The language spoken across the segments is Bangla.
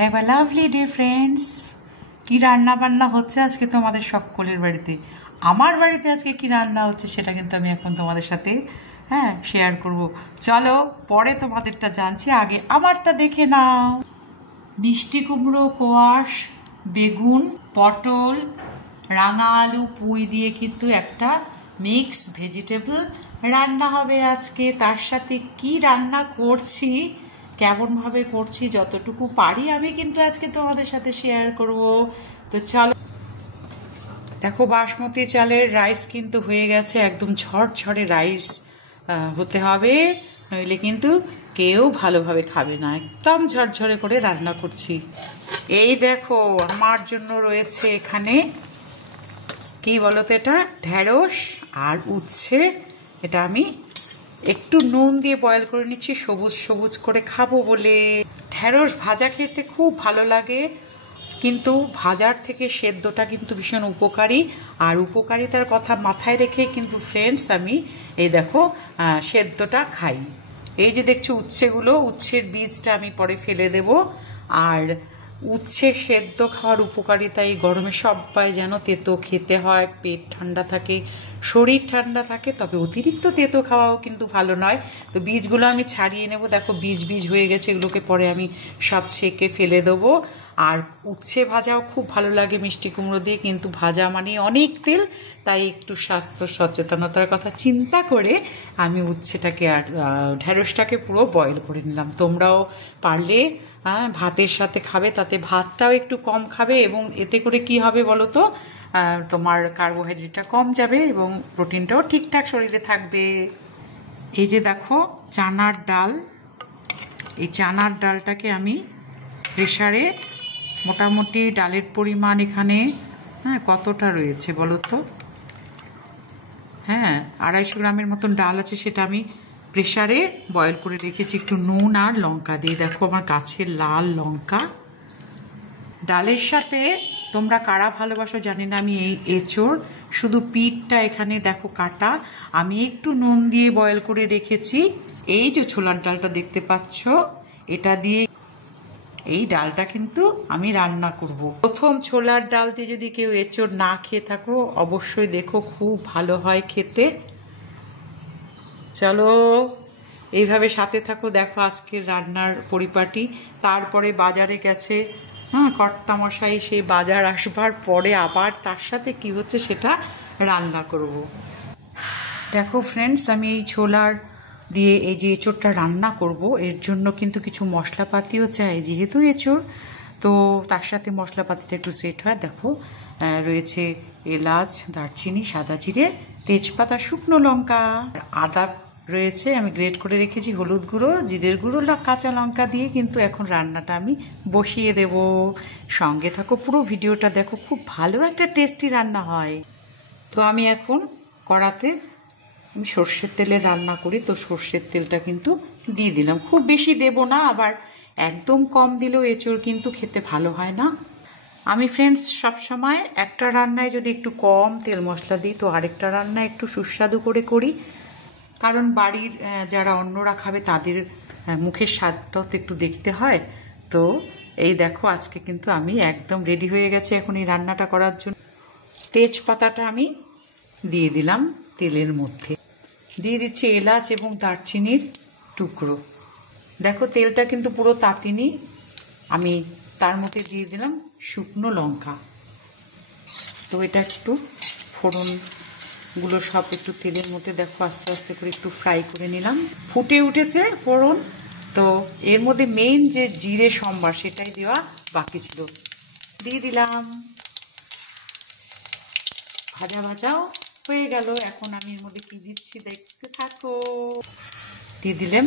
Have a lovely day friends. কি রান্না বান্না হচ্ছে আজকে তোমাদের সকলের বাড়িতে? আমার বাড়িতে আজকে কি রান্না হচ্ছে সেটা কিন্তু আমি এখন তোমাদের সাথে শেয়ার করব। চলো পরে তোমাদেরটা জানছি, আগে আমারটা দেখে নাও। মিষ্টি কুমড়ো, কোয়াশ, বেগুন, পটল, রাঙা আলু, পুঁই দিয়ে কিন্তু একটা মিক্স ভেজিটেবল রান্না হবে আজকে। তার সাথে কি রান্না করছি, কেমনভাবে করছি, যতটুকু পারি আমি কিন্তু আজকে তোমাদের সাথে শেয়ার করব। তো চলো দেখো, বাসমতি চালের রাইস কিন্তু হয়ে গেছে, একদম ঝরঝরে রাইস হতে হবে, নইলে কিন্তু কেউ ভালোভাবে খাবে না। একদম ঝরঝরে করে রান্না করছি। এই দেখো আমার জন্য রয়েছে এখানে কি বলতো, এটা ঢেঁড়স আর উচ্ছে। এটা আমি একটু নুন দিয়ে বয়েল করে নিচ্ছি, সবুজ সবুজ করে খাবো বলে। ঢেঁড়স ভাজা খেতে খুব ভালো লাগে, কিন্তু ভাজার থেকে সেদ্ধটা কিন্তু ভীষণ উপকারী। আর উপকারিতার কথা মাথায় রেখে কিন্তু ফ্রেন্ডস আমি এই দেখো সেদ্ধটা খাই। এই যে দেখছো উচ্ছেগুলো, উচ্ছের বীজটা আমি পরে ফেলে দেব। আর উচ্ছে সেদ্ধ খাওয়ার উপকারিতা এই গরমে সবাই যেন তেতো খেতে হয়, পেট ঠান্ডা থাকে, শরীর ঠান্ডা থাকে, তবে অতিরিক্ত তেতো খাওয়াও কিন্তু ভালো নয়। তো বীজগুলো আমি ছাড়িয়ে নেব, দেখো বীজ বীজ হয়ে গেছে, এগুলোকে পরে আমি সব ছেঁকে ফেলে দেবো। আর উচ্ছে ভাজাও খুব ভালো লাগে মিষ্টি কুমড়ো দিয়ে, কিন্তু ভাজা মানে অনেক তেল, তাই একটু স্বাস্থ্য সচেতনতার কথা চিন্তা করে আমি উচ্ছেটাকে আর ঢেঁড়সটাকে পুরো বয়েল করে নিলাম। তোমরাও পারলে ভাতের সাথে খাবে, তাতে ভাতটাও একটু কম খাবে, এবং এতে করে কি হবে বলো তো, তোমার কার্বোহাইড্রেটটা কম যাবে এবং প্রোটিনটাও ঠিকঠাক শরীরে থাকবে। এই যে দেখো চানার ডাল, এই চানার ডালটাকে আমি প্রেসারে, মোটামুটি ডালের পরিমাণ এখানে কতটা রয়েছে বলো তো, 250 গ্রামের মতন ডাল আছে, সেটা আমি প্রেসারে বয়েল করে রেখেছি একটু নুন আর লঙ্কা দিয়ে। দেখো আমার গাছের লাল লঙ্কা। ডালের সাথে তোমরা কারা ভালোবাসো জানি না, আমি এই এঁচোড় শুধু পিঠটা এখানে দেখো কাটা, আমি একটু নুন দিয়ে বয়েল করে রেখেছি। এই যে ছোলার ডালটা দেখতে পাচ্ছ, এটা দিয়ে এই ডালটা কিন্তু আমি রান্না করব। প্রথম ছোলার ডাল দিয়ে যদি কেউ এঁচোড় না খেয়ে থাকো, অবশ্যই দেখো, খুব ভালো হয় খেতে। চলো এইভাবে সাথে থাকো, দেখো আজকের রান্নার পরিপাটি। তারপরে বাজারে গেছে কর্তামশাই, সেই বাজার আসবার পরে আবার তার সাথে কি হচ্ছে সেটা রান্না করব। দেখো ফ্রেন্ডস, আমি এই ছোলার দিয়ে এই যে এঁচোড়টা রান্না করব, এর জন্য কিন্তু কিছু মশলাপাতিও চাই, যেহেতু এঁচোড়, তো তার সাথে মশলাপাতিটা একটু সেট হয়। দেখো রয়েছে এলাচ, দারচিনি, সাদা জিরে, তেজপাতা, শুকনো লঙ্কা, আদা রয়েছে, আমি গ্রেট করে রেখেছি, হলুদ গুঁড়ো, জিরের গুঁড়ো, কাঁচা লঙ্কা দিয়ে কিন্তু এখন রান্নাটা আমি বসিয়ে দেব। সঙ্গে থাকো, পুরো ভিডিওটা দেখো, খুব ভালো একটা টেস্টি রান্না হয়। তো আমি এখন কড়াতে, আমি সর্ষের তেলে রান্না করি, তো সর্ষের তেলটা কিন্তু দিয়ে দিলাম, খুব বেশি দেব না, আবার একদম কম দিলেও এঁচোড় কিন্তু খেতে ভালো হয় না। আমি ফ্রেন্ডস সবসময় একটা রান্নায় যদি একটু কম তেল মশলা দিই, তো আরেকটা রান্না একটু সুস্বাদু করে করি, কারণ বাড়ির যারা অন্যরা খাবে তাদের মুখের স্বাদটাও তো একটু দেখতে হয়। তো এই দেখো আজকে কিন্তু আমি একদম রেডি হয়ে গেছে এখন এই রান্নাটা করার জন্য। তেজপাতাটা আমি দিয়ে দিলাম তেলের মধ্যে, দিয়ে দিচ্ছি এলাচ এবং দারচিনির টুকরো। দেখো তেলটা কিন্তু পুরো তাতিনি, আমি তার মধ্যে দিয়ে দিলাম শুকনো লঙ্কা। তো এটা একটু ফোড়নগুলো সব একটু তেলের মধ্যে দেখো আস্তে আস্তে করে একটু ফ্রাই করে নিলাম। ফুটে উঠেছে ফোড়ন, তো এর মধ্যে মেইন যে জিরে সম্বার সেটাই দেওয়া বাকি ছিল, দিয়ে দিলাম। ভাজা ভাজাও হয়ে গেল, এখন আমি এর মধ্যে কি দিচ্ছি দেখতে থাকো। দিয়ে দিলাম,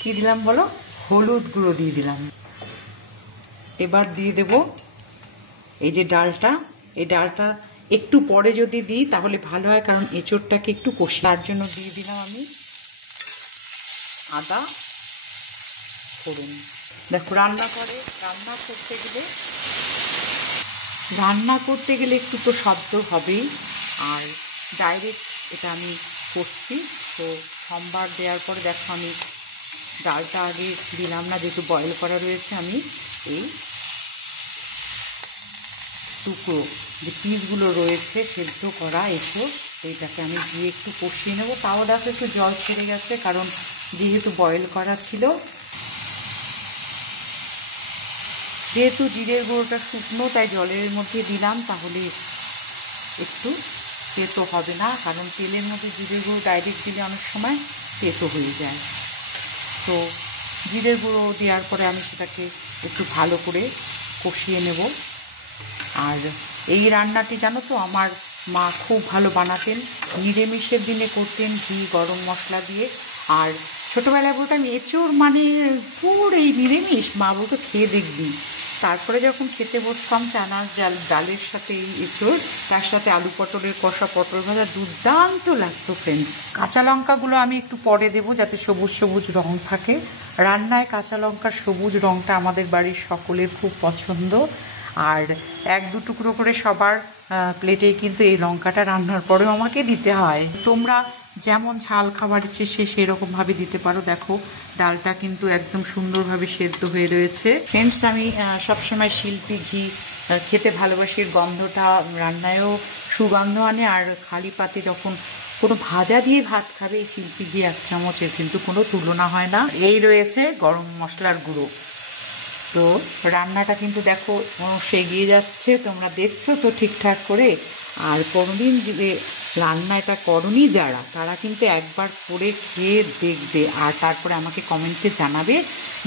কি দিলাম বলো, হলুদ গুঁড়ো দিয়ে দিলাম। এবার দিয়ে দেব এই যে ডালটা, এই ডালটা একটু পরে যদি দিই তাহলে ভালো হয়, কারণ এঁচোড়টাকে একটু কষি, তার জন্য দিয়ে দিলাম আমি আদা ফোড়ন। দেখো রান্না করতে গেলে একটু তো শব্দ হবেই, আর ডাইরেক্ট এটা আমি করছি, তো সম্বার দেওয়ার পরে দেখো আমি ডালটা আগে দিলাম না, যেহেতু বয়েল করা রয়েছে, আমি এই টুকরো যে পিসগুলো রয়েছে সেদ্ধ করা এঁচোড়, এইটাকে আমি দিয়ে একটু কষিয়ে নেবো। তাও দেখো একটু জল ছেড়ে গেছে, কারণ যেহেতু বয়েল করা ছিল। যেহেতু জিরের গুঁড়োটা শুকনো তাই জলের মধ্যে দিলাম, তাহলে একটু তেতো হবে না, কারণ তেলের মধ্যে জিরের গুঁড়ো ডাইরেক্ট দিলে অনেক সময় তেতো হয়ে যায়। তো জিরের গুঁড়ো দেওয়ার পরে আমি সেটাকে একটু ভালো করে কষিয়ে নেব। আর এই রান্নাটি জানো তো আমার মা খুব ভালো বানাতেন, নিরামিষের দিনে করতেন ঘি গরম মশলা দিয়ে। আর ছোটোবেলায় বলতাম এঁচোড় মানে পুরো এই নিরামিষ, মা বলতো খেয়ে দেখবি। তারপরে যখন খেতে বসতাম চানার ডালের সাথে এই এঁচোড়, তার সাথে আলু পটলের কষা, পটল ভাজা, দুর্দান্ত লাগতো ফ্রেন্ডস। কাঁচা লঙ্কাগুলো আমি একটু পরে দেবো যাতে সবুজ সবুজ রং থাকে। রান্নায় কাঁচা লঙ্কার সবুজ রংটা আমাদের বাড়ির সকলের খুব পছন্দ। আর এক দু টুকরো করে সবার প্লেটেই কিন্তু এই লঙ্কাটা রান্নার পরেও আমাকে দিতে হয়। তোমরা যেমন ঝাল খাবার ইচ্ছে সেরকমভাবে দিতে পারো। দেখো ডালটা কিন্তু একদম সুন্দরভাবে সেদ্ধ হয়ে রয়েছে। ফ্রেন্ডস, আমি সবসময় শিল্পী ঘি খেতে ভালোবাসি। গন্ধটা রান্নায়ও সুগন্ধ আনে, আর খালি পাতে যখন কোনো ভাজা দিয়ে ভাত খাবে এই শিল্পী ঘি 1 চামচের কিন্তু কোনো তুলনা হয় না। এই রয়েছে গরম মশলার গুঁড়ো। তো রান্নাটা কিন্তু দেখো সেগিয়ে যাচ্ছে, তোমরা দেখছো তো ঠিকঠাক করে। আর কোনোদিন যে রান্না এটা করনি যারা, তারা কিন্তু একবার করে খেয়ে দেখবে, আর তারপরে আমাকে কমেন্টে জানাবে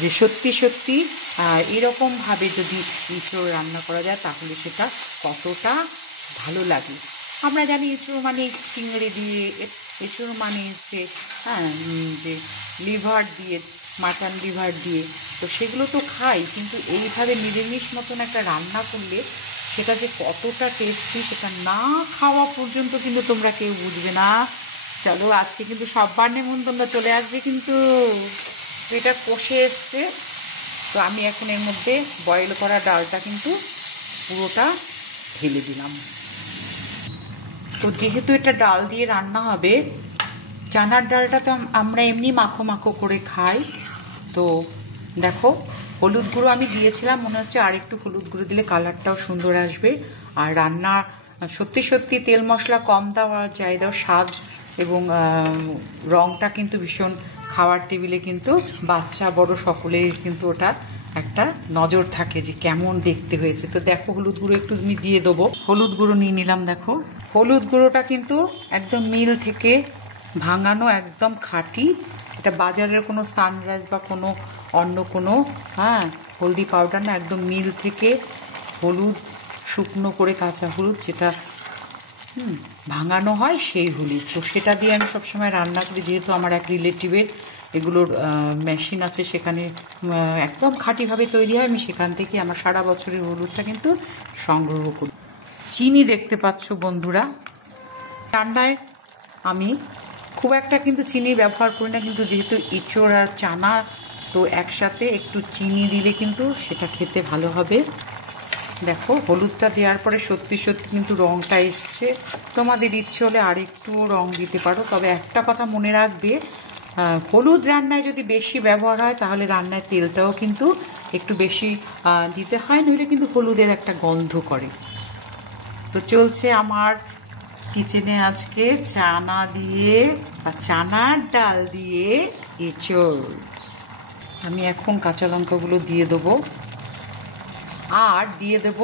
যে সত্যি সত্যি এরকমভাবে যদি এঁচোড় রান্না করা যায় তাহলে সেটা কতটা ভালো লাগে। আমরা জানি এঁচোড় মানে চিংড়ি দিয়ে, এঁচোড় মানে হচ্ছে যে লিভার দিয়ে, মাটন লিভার দিয়ে, তো সেগুলো তো খাই, কিন্তু এইভাবে নিরামিষ মতন একটা রান্না করলে সেটা যে কতটা টেস্টি সেটা না খাওয়া পর্যন্ত কিন্তু তোমরা কেউ বুঝবে না। চলো, আজকে কিন্তু সববার নেমন্তন্ন চলে আসবে কিন্তু। এটা কষে এসছে, তো আমি এখন এর মধ্যে বয়েল করা ডালটা কিন্তু পুরোটা ঢেলে দিলাম। তো যেহেতু এটা ডাল দিয়ে রান্না হবে, চানার ডালটা তো আমরা এমনি মাখো মাখো করে খাই। তো দেখো হলুদ গুঁড়ো আমি দিয়েছিলাম, মনে হচ্ছে আর একটু হলুদ গুঁড়ো দিলে কালারটাও সুন্দর আসবে। আর রান্না সত্যি সত্যি তেল মশলা কম দেওয়া যাই দাও, স্বাদ এবং রঙটা কিন্তু ভীষণ, খাওয়ার টেবিলে কিন্তু বাচ্চা বড় সকলের কিন্তু ওটা একটা নজর থাকে যে কেমন দেখতে হয়েছে। তো দেখো হলুদ গুঁড়ো একটু আমি দিয়ে দেবো। হলুদ গুঁড়ো নিয়ে নিলাম। দেখো হলুদ গুঁড়োটা কিন্তু একদম মিল থেকে ভাঙানো, একদম খাঁটি। এটা বাজারের কোনো সানরাইজ বা কোনো অন্য কোনো হলদি পাউডার না, একদম মিল থেকে হলুদ, শুকনো করে কাঁচা হলুদ যেটা ভাঙানো হয় সেই হলুদ। তো সেটা দিয়ে আমি সবসময় রান্না করি, যেহেতু আমার এক রিলেটিভের এগুলোর মেশিন আছে, সেখানে একদম খাঁটিভাবে তৈরি হয়। আমি সেখান থেকে আমার সারা বছরের হলুদটা কিন্তু সংগ্রহ করি। চিনি দেখতে পাচ্ছ বন্ধুরা, রান্নায় আমি খুব একটা কিন্তু চিনি ব্যবহার করি না, কিন্তু যেহেতু এঁচোড় আর চানা তো একসাথে একটু চিনি দিলে কিন্তু সেটা খেতে ভালো হবে। দেখো হলুদটা দেওয়ার পরে সত্যি সত্যি কিন্তু রঙটা এসছে। তোমাদের ইচ্ছে হলে আর একটু রঙ দিতে পারো, তবে একটা কথা মনে রাখবে, হলুদ রান্নায় যদি বেশি ব্যবহার হয় তাহলে রান্নায় তেলটাও কিন্তু একটু বেশি দিতে হয়, নইলে কিন্তু হলুদের একটা গন্ধ করে। তো চলছে আমার কিচেনে আজকে চানা দিয়ে বা চানার ডাল দিয়ে এঁচোড়। আমি এখন কাঁচা লঙ্কাগুলো দিয়ে দেবো, আর দিয়ে দেব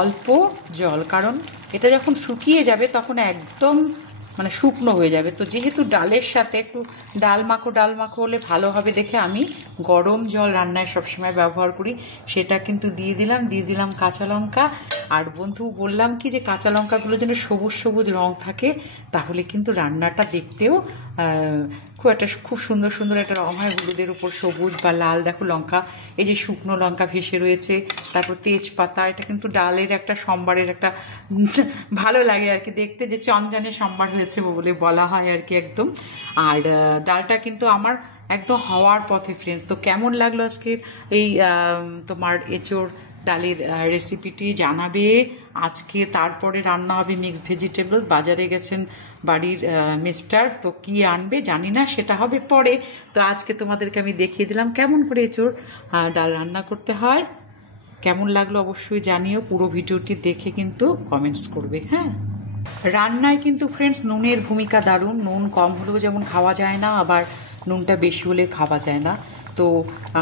অল্প জল, কারণ এটা যখন শুকিয়ে যাবে তখন একদম মানে শুকনো হয়ে যাবে। তো যেহেতু ডালের সাথে একটু ডাল মাখো হলে ভালো হবে দেখে আমি গরম জল রান্নায় সবসময় ব্যবহার করি, সেটা কিন্তু দিয়ে দিলাম কাঁচা লঙ্কা। আর বন্ধু বললাম কি যে কাঁচা লঙ্কাগুলো যেন সবুজ সবুজ রং থাকে, তাহলে কিন্তু রান্নাটা দেখতেও খুব সুন্দর সুন্দর একটা রং হয়। হলুদের উপর সবুজ বা লাল, দেখো লঙ্কা, এই যে শুকনো লঙ্কা ভেসে রয়েছে, তারপর তেজপাতা, এটা কিন্তু ডালের একটা সম্বারের একটা ভালো লাগে আর কি দেখতে, যে চমচমে সম্বার হয়েছে বলে বলা হয় আর কি একদম। আর ডালটা কিন্তু আমার একদম হওয়ার পথে ফ্রেন্ডস। তো কেমন লাগলো আজকে এই তোমার এঁচোড় ডালের রেসিপিটি জানাবে। আজকে তারপরে রান্না হবে মিক্সড ভেজিটেবল। বাজারে গেছেন বাড়ির মিস্টার, তো কি আনবে জানি না, সেটা হবে পরে। তো আজকে তোমাদেরকে আমি দেখিয়ে দিলাম কেমন করে এঁচোড় ডাল রান্না করতে হয়। কেমন লাগলো অবশ্যই জানিও, পুরো ভিডিওটি দেখে কিন্তু কমেন্টস করবে। হ্যাঁ, রান্নায় কিন্তু ফ্রেন্ডস নুনের ভূমিকা দারুণ। নুন কম হলেও যেমন খাওয়া যায় না, আবার নুনটা বেশি হলে খাওয়া যায় না। তো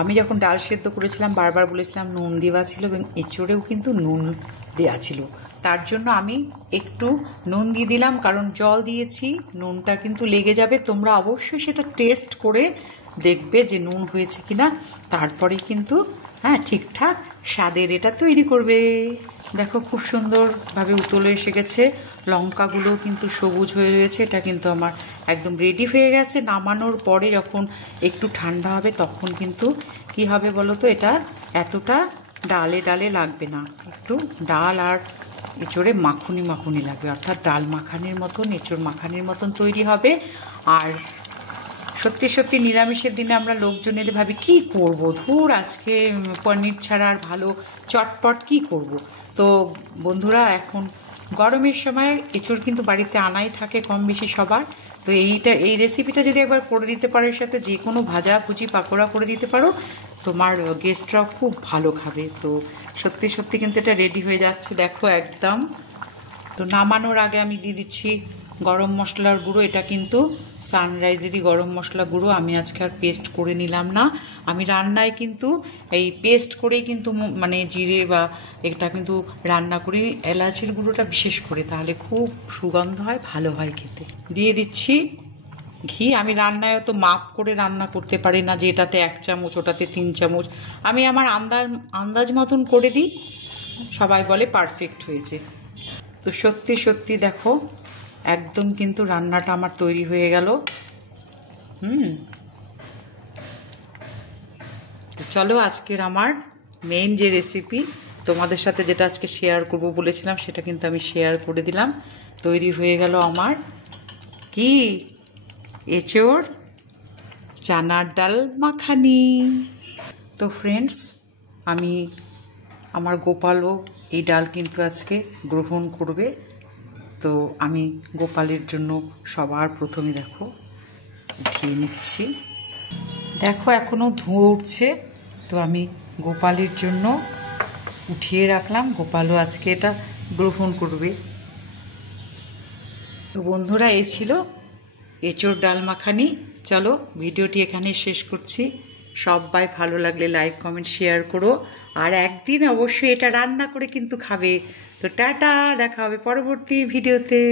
আমি যখন ডাল সেদ্ধ করেছিলাম বারবার বলেছিলাম নুন দেওয়া ছিল, এবং এঁচোড়েও কিন্তু নুন দেওয়া ছিল। তার জন্য আমি একটু নুন দিয়ে দিলাম, কারণ জল দিয়েছি, নুনটা কিন্তু লেগে যাবে। তোমরা অবশ্যই সেটা টেস্ট করে দেখবে যে নুন হয়েছে কিনা, তারপরেই কিন্তু হ্যাঁ ঠিকঠাক স্বাদের এটা তৈরি করবে। দেখো খুব সুন্দরভাবে উতলে এসে গেছে, লঙ্কাগুলো কিন্তু সবুজ হয়ে রয়েছে। এটা কিন্তু আমার একদম রেডি হয়ে গেছে। নামানোর পরে যখন একটু ঠান্ডা হবে তখন কিন্তু কি হবে বলো তো, এটা এতটা ডালে ডালে লাগবে না, একটু ডাল আর এঁচোড়ে মাখুনি মাখুনি লাগবে, অর্থাৎ ডাল মাখানির মতন এঁচোড় মাখানির মতন তৈরি হবে। আর সত্যি সত্যি নিরামিষের দিনে আমরা লোকজন এলে ভাবি কী করব, ধুর আজকে পনির ছাড়া আর ভালো চটপট কি করব। তো বন্ধুরা, এখন গরমের সময় এঁচোড় কিন্তু বাড়িতে আনাই থাকে কম বেশি সবার। তো এই রেসিপিটা যদি একবার করে দিতে পারো, এর সাথে যে কোনো ভাজা ভুজি পাকোড়া করে দিতে পারো, তোমার গেস্টরাও খুব ভালো খাবে। তো সত্যি সত্যি কিন্তু এটা রেডি হয়ে যাচ্ছে দেখো একদম। তো নামানোর আগে আমি দিয়ে দিচ্ছি গরম মশলার গুঁড়ো। এটা কিন্তু সানরাইজেরই গরম মশলা গুঁড়ো, আমি আজকে আর পেস্ট করে নিলাম না। আমি রান্নায় কিন্তু এই পেস্ট করেই কিন্তু মানে জিরে বা এটা কিন্তু রান্না করি, এলাচির গুঁড়োটা বিশেষ করে, তাহলে খুব সুগন্ধ হয়, ভালো হয় খেতে। দিয়ে দিচ্ছি ঘি। আমি রান্নায় তো মাপ করে রান্না করতে পারি না, যে এটাতে 1 চামচ ওটাতে 3 চামচ, আমি আমার আন্দাজ মতন করে দিই, সবাই বলে পারফেক্ট হয়েছে। তো সত্যি সত্যি দেখো একদম কিন্তু রান্নাটা আমার তৈরি হয়ে গেল। তো চলো, আজকের আমার মেইন যে রেসিপি তোমাদের সাথে যেটা আজকে শেয়ার করব বলেছিলাম, সেটা কিন্তু আমি শেয়ার করে দিলাম। তৈরি হয়ে গেল আমার কি এঁচোড় চানার ডাল মাখানি। তো ফ্রেন্ডস, আমার গোপালও এই ডাল কিন্তু আজকে গ্রহণ করবে। তো আমি গোপালের জন্য সবার প্রথমে দেখো উঠিয়ে নিচ্ছি। দেখো এখনও ধোঁয়া উঠছে, তো আমি গোপালের জন্য উঠিয়ে রাখলাম, গোপালও আজকে এটা গ্রহণ করবে। তো বন্ধুরা, এই ছিল এঁচোড় ডাল মাখানি। চলো ভিডিওটি এখানে শেষ করছি। সবাই ভালো লাগলে লাইক কমেন্ট শেয়ার করো, আর একদিন অবশ্যই এটা রান্না করে কিন্তু খাবে। তো টাটা, দেখা হবে পরবর্তী ভিডিওতে।